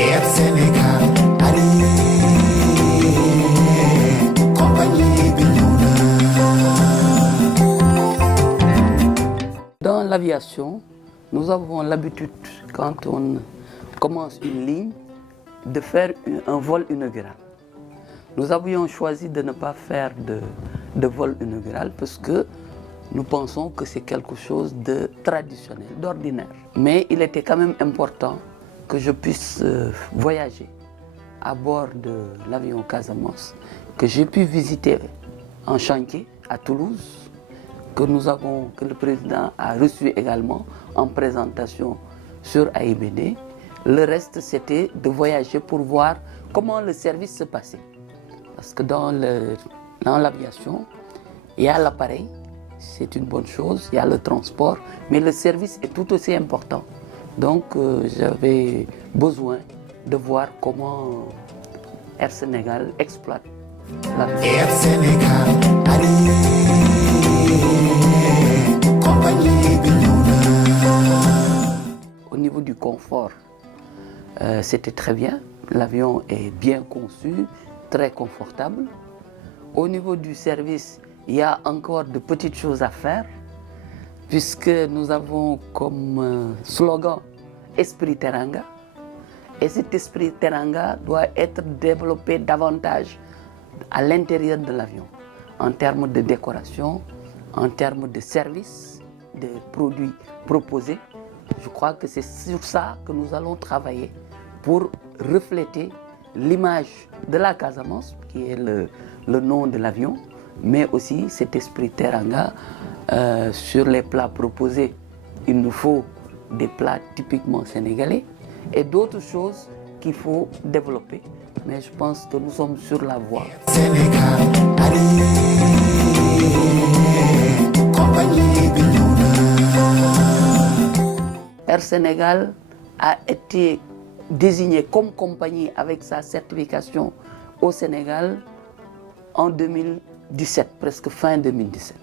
Air Sénégal, compagnie Bignona. Dans l'aviation, nous avons l'habitude, quand on commence une ligne, de faire un vol inaugural. Nous avions choisi de ne pas faire de vol inaugural parce que nous pensons que c'est quelque chose de traditionnel, d'ordinaire. Mais il était quand même important que je puisse voyager à bord de l'avion Casamance, que j'ai pu visiter en chantier à Toulouse, que le président a reçu également en présentation sur AIBD. Le reste, c'était de voyager pour voir comment le service se passait. Parce que dans l'aviation, il y a l'appareil, c'est une bonne chose, il y a le transport, mais le service est tout aussi important. Donc j'avais besoin de voir comment Air Sénégal exploite l'aviation. Air Sénégal, compagnie Bignona. Au niveau du confort, c'était très bien. L'avion est bien conçu, très confortable. Au niveau du service, il y a encore de petites choses à faire, puisque nous avons comme slogan Esprit Teranga. Et cet esprit Teranga doit être développé davantage à l'intérieur de l'avion, en termes de décoration, en termes de services, de produits proposés. Je crois que c'est sur ça que nous allons travailler pour refléter l'image de la Casamance, qui est le nom de l'avion, mais aussi cet esprit Teranga. Sur les plats proposés, il nous faut des plats typiquement sénégalais et d'autres choses qu'il faut développer. Mais je pense que nous sommes sur la voie. Sénégal, compagnie Bignona. Air Sénégal a été désigné comme compagnie avec sa certification au Sénégal en 2017, presque fin 2017.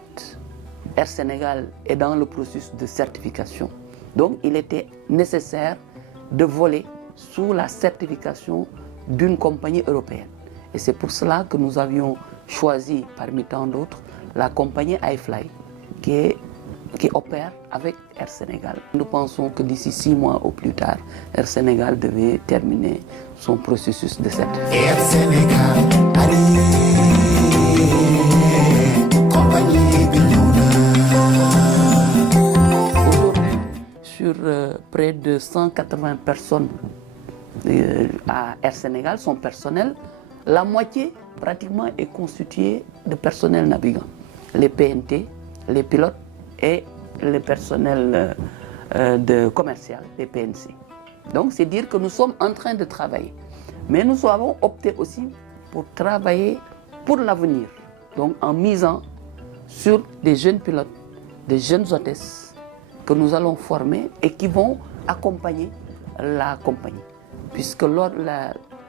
Air Sénégal est dans le processus de certification. Donc il était nécessaire de voler sous la certification d'une compagnie européenne. Et c'est pour cela que nous avions choisi, parmi tant d'autres, la compagnie iFly, qui opère avec Air Sénégal. Nous pensons que d'ici 6 mois au plus tard, Air Sénégal devait terminer son processus de certification. Air Sénégal, compagnie Bignona. Aujourd'hui, sur près de 180 personnes à Air Sénégal, son personnel, la moitié pratiquement est constituée de personnel navigant. Les PNT, les pilotes et le personnel commercial, les PNC. Donc c'est dire que nous sommes en train de travailler. Mais nous avons opté aussi pour travailler pour l'avenir. Donc en misant sur des jeunes pilotes, des jeunes hôtesses que nous allons former et qui vont accompagner la compagnie. Puisque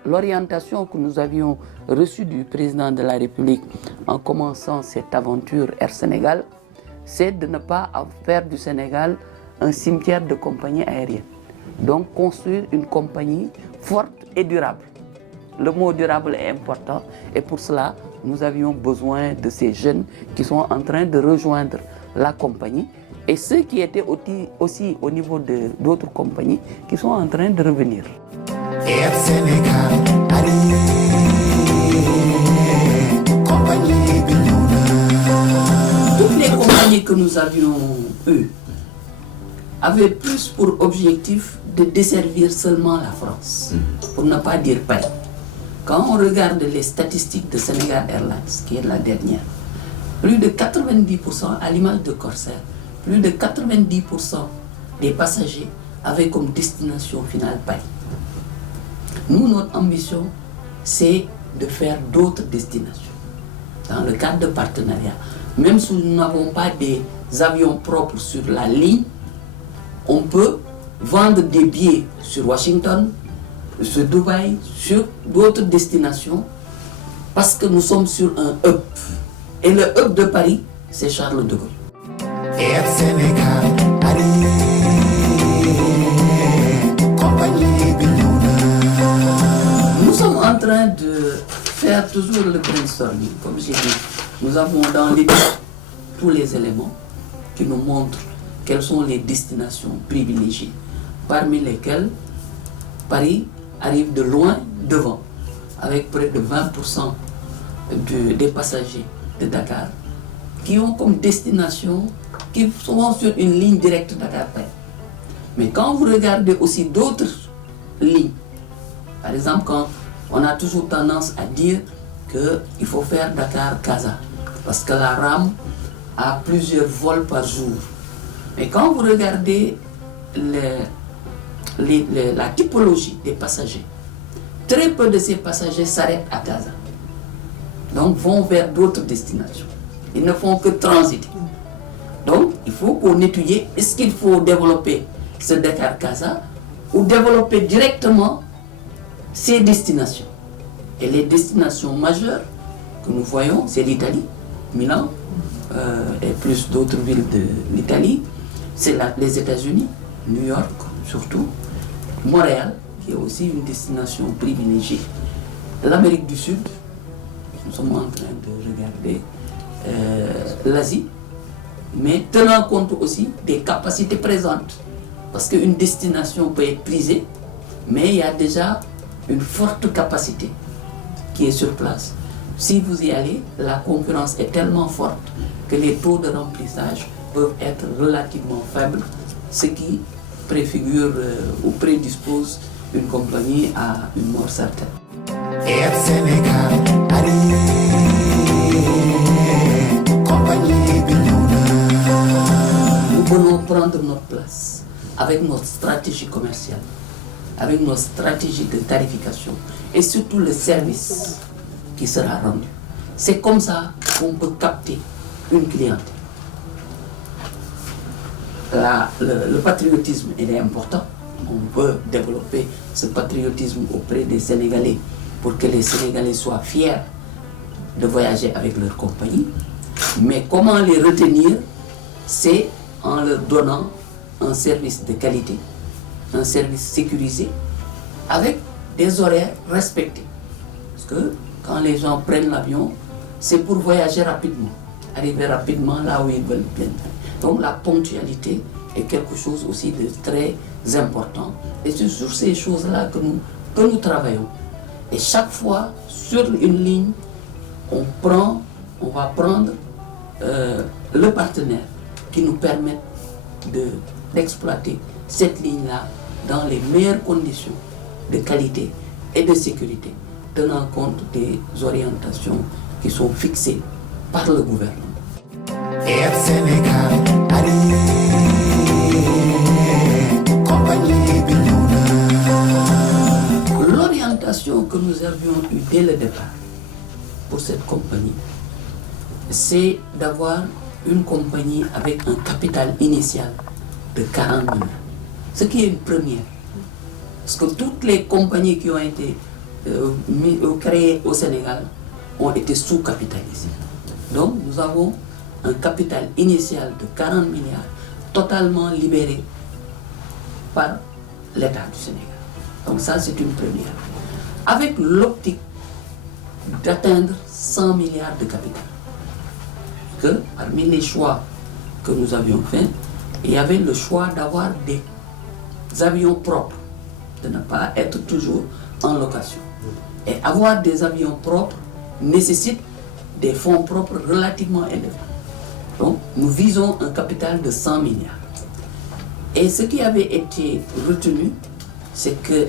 l'orientation que nous avions reçue du président de la République en commençant cette aventure Air Sénégal, c'est de ne pas faire du Sénégal un cimetière de compagnies aériennes. Donc construire une compagnie forte et durable. Le mot durable est important et pour cela, nous avions besoin de ces jeunes qui sont en train de rejoindre la compagnie et ceux qui étaient aussi au niveau d'autres compagnies qui sont en train de revenir. Air Sénégal, compagnie Bignona. Toutes les compagnies que nous avions eues avaient plus pour objectif de desservir seulement la France, pour ne pas dire Paris. Quand on regarde les statistiques de Sénégal Airlines, qui est la dernière, plus de 90%, à l'image de Corsair, plus de 90% des passagers avaient comme destination finale Paris. Nous, notre ambition, c'est de faire d'autres destinations dans le cadre de partenariat. Même si nous n'avons pas des avions propres sur la ligne, on peut vendre des billets sur Washington, sur Dubaï, sur d'autres destinations, parce que nous sommes sur un hub. Et le hub de Paris, c'est Charles de Gaulle. Air Sénégal, compagnie Bignona. train de faire toujours le brainstorming. Comme j'ai dit, nous avons dans l'étude tous les éléments qui nous montrent quelles sont les destinations privilégiées, parmi lesquelles Paris arrive de loin devant, avec près de 20% des passagers de Dakar qui ont comme destination, qui sont sur une ligne directe Dakar-Paris. Mais quand vous regardez aussi d'autres lignes, par exemple, quand on a toujours tendance à dire qu'il faut faire Dakar-Casa, parce que la rame a plusieurs vols par jour. Mais quand vous regardez la typologie des passagers, très peu de ces passagers s'arrêtent à Casa. Donc vont vers d'autres destinations. Ils ne font que transiter. Donc il faut qu'on étudie, est-ce qu'il faut développer ce Dakar-Casa ou développer directement ces destinations. Et les destinations majeures que nous voyons, c'est l'Italie, Milan, et plus d'autres villes de l'Italie. C'est les États-Unis, New York surtout, Montréal, qui est aussi une destination privilégiée. L'Amérique du Sud, nous sommes en train de regarder l'Asie, mais tenant compte aussi des capacités présentes. Parce qu'une destination peut être prisée, mais il y a déjà une forte capacité qui est sur place. Si vous y allez, la concurrence est tellement forte que les taux de remplissage peuvent être relativement faibles, ce qui préfigure ou prédispose une compagnie à une mort certaine. Air Sénégal, allez, compagnie Nous voulons prendre notre place avec notre stratégie commerciale, avec notre stratégie de tarification et surtout le service qui sera rendu. C'est comme ça qu'on peut capter une clientèle. Le patriotisme, il est important. On peut développer ce patriotisme auprès des Sénégalais pour que les Sénégalais soient fiers de voyager avec leur compagnie. Mais comment les retenir? C'est en leur donnant un service de qualité, un service sécurisé, avec des horaires respectés. Parce que quand les gens prennent l'avion, c'est pour voyager rapidement, arriver rapidement là où ils veulent bien. Donc la ponctualité est quelque chose aussi de très important. Et c'est sur ces choses-là que nous travaillons. Et chaque fois, sur une ligne, on va prendre le partenaire qui nous permet d'exploiter cette ligne-là dans les meilleures conditions de qualité et de sécurité, tenant compte des orientations qui sont fixées par le gouvernement. Air Sénégal, allez, compagnie L'orientation que nous avions eue dès le départ pour cette compagnie, c'est d'avoir une compagnie avec un capital initial de 40 millions, ce qui est une première. Parce que toutes les compagnies qui ont été créées au Sénégal ont été sous-capitalisées. Donc nous avons un capital initial de 40 milliards totalement libéré par l'État du Sénégal. Donc ça, c'est une première. Avec l'optique d'atteindre 100 milliards de capital. Que parmi les choix que nous avions faits, il y avait le choix d'avoir des avions propres, de ne pas être toujours en location. Et avoir des avions propres nécessite des fonds propres relativement élevés. Donc, nous visons un capital de 100 milliards. Et ce qui avait été retenu, c'est que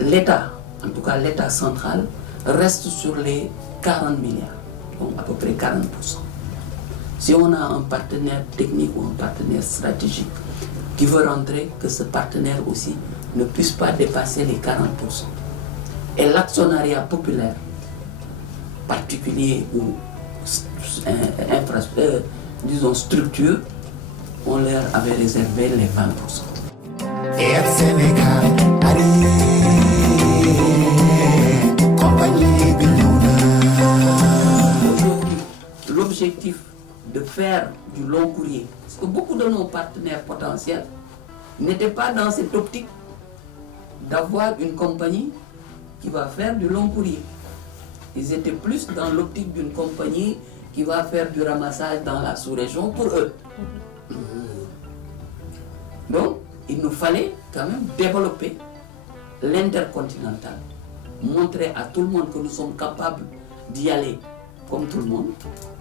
l'État, en tout cas l'État central, reste sur les 40 milliards, donc à peu près 40%. Si on a un partenaire technique ou un partenaire stratégique qui veut rentrer, que ce partenaire aussi ne puisse pas dépasser les 40%. Et l'actionnariat populaire, particulier ou disons structure, on leur avait réservé les 20%. Air Sénégal, allez, compagnie Aujourd'hui, l'objectif de faire du long courrier, parce que beaucoup de nos partenaires potentiels n'étaient pas dans cette optique d'avoir une compagnie qui va faire du long courrier. Ils étaient plus dans l'optique d'une compagnie qui va faire du ramassage dans la sous-région pour eux. Donc, il nous fallait quand même développer l'intercontinental, montrer à tout le monde que nous sommes capables d'y aller comme tout le monde.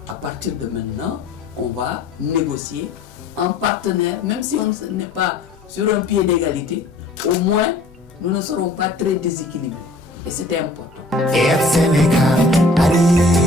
À partir de maintenant, on va négocier en partenaire, même si on n'est pas sur un pied d'égalité, au moins nous ne serons pas très déséquilibrés. Et c'était important. Air Sénégal, allez.